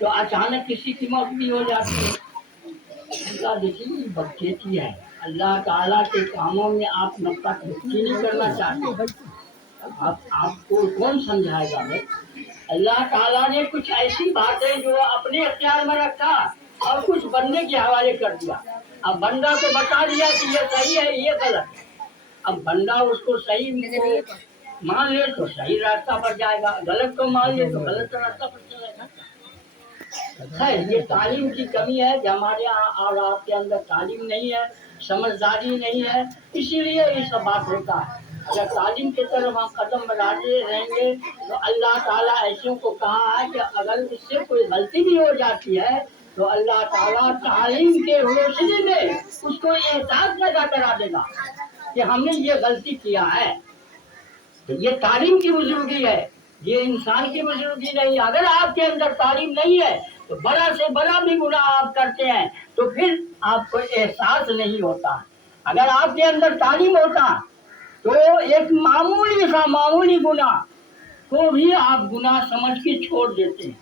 تو اچانک کسی کی موت بھی ہو جاتی ہے. اللہ دیکھیے بچے کی ہے. اللہ تعالیٰ کے کاموں میں آپ نقطہ کھینچی نہیں کرنا چاہتے. آپ کو کون سمجھائے گا بھائی؟ اللہ تعالیٰ نے کچھ ایسی باتیں جو اپنے اختیار میں رکھا اور کچھ بندے کے حوالے کر دیا. اب بندہ کو بتا دیا کہ یہ صحیح ہے یہ غلط ہے. اب بندہ اس کو صحیح کو مان لے تو صحیح راستہ پر جائے گا, غلط کو مان لے تو غلط راستہ پر چلے گا. ہے یہ تعلیم کی کمی ہے کہ ہمارے یہاں اور آپ کے اندر تعلیم نہیں ہے, سمجھداری نہیں ہے, اسی لیے یہ سب بات ہوتا ہے. اگر تعلیم کی طرف ہم قدم بڑھاتے رہیں گے تو اللہ تعالیٰ ایسوں کو کہا ہے کہ اگر اس سے کوئی غلطی بھی ہو جاتی ہے تو اللہ تعالیٰ تعلیم کے روشنی میں اس کو احساس پیدا کرا دے گا کہ ہم نے یہ غلطی کیا ہے. تو یہ تعلیم کی بزرگی ہے, یہ انسان کی بزرگی نہیں. اگر آپ کے اندر تعلیم نہیں ہے تو بڑا سے بڑا بھی گناہ آپ کرتے ہیں تو پھر آپ کو احساس نہیں ہوتا. اگر آپ کے اندر تعلیم ہوتا تو ایک معمولی گناہ کو بھی آپ گناہ سمجھ کے چھوڑ دیتے ہیں.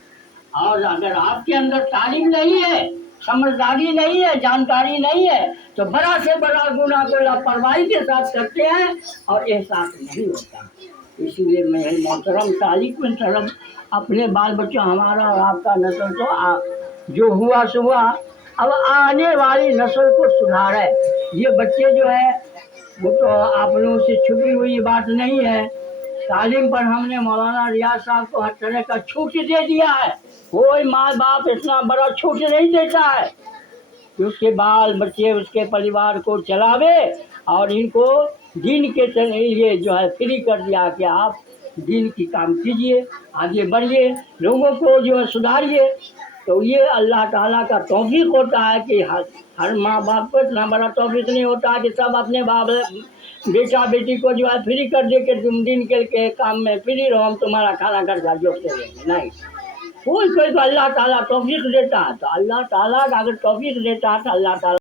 اور اگر آپ کے اندر تعلیم نہیں ہے, سمجھداری نہیں ہے, جانکاری نہیں ہے تو بڑا سے بڑا گناہ کو لاپرواہی کے ساتھ کرتے ہیں اور احساس نہیں ہوتا. اسی لیے میں محترم طالب اپنے بال بچوں ہمارا اور آپ کا نسل تو جو ہوا سو ہوا, اب آنے والی نسل کو سدھارے. یہ بچے جو ہے وہ تو آپ لوگوں سے چھپی ہوئی بات نہیں ہے. تعلیم پر ہم نے مولانا ریاض صاحب کو ہر طرح کا چھوٹ دے دیا ہے. کوئی ماں باپ اتنا بڑا چھوٹ نہیں دیتا ہے کہ اس کے بال بچے اس کے پریوار کو چلاوے اور ان کو دین کے لیے جو ہے فری کر دیا کہ آپ دین کی کام کیجئے, آگے بڑھیے, لوگوں کو جو ہے سدھاریے. تو یہ اللہ تعالیٰ کا توفیق ہوتا ہے کہ ہر ماں باپ کو اتنا بڑا توفیق نہیں ہوتا کہ سب اپنے بیٹا بیٹی کو جو ہے فری کر دے کہ تم دین کے کام میں فری رہو, ہم تمہارا کھانا گھر کا جوڑتے رہیں. نہیں, کوئی تو اللہ تعالیٰ توفیق دیتا ہے. تو اللہ تعالیٰ اگر توفیق دیتا ہے تو اللہ تعالیٰ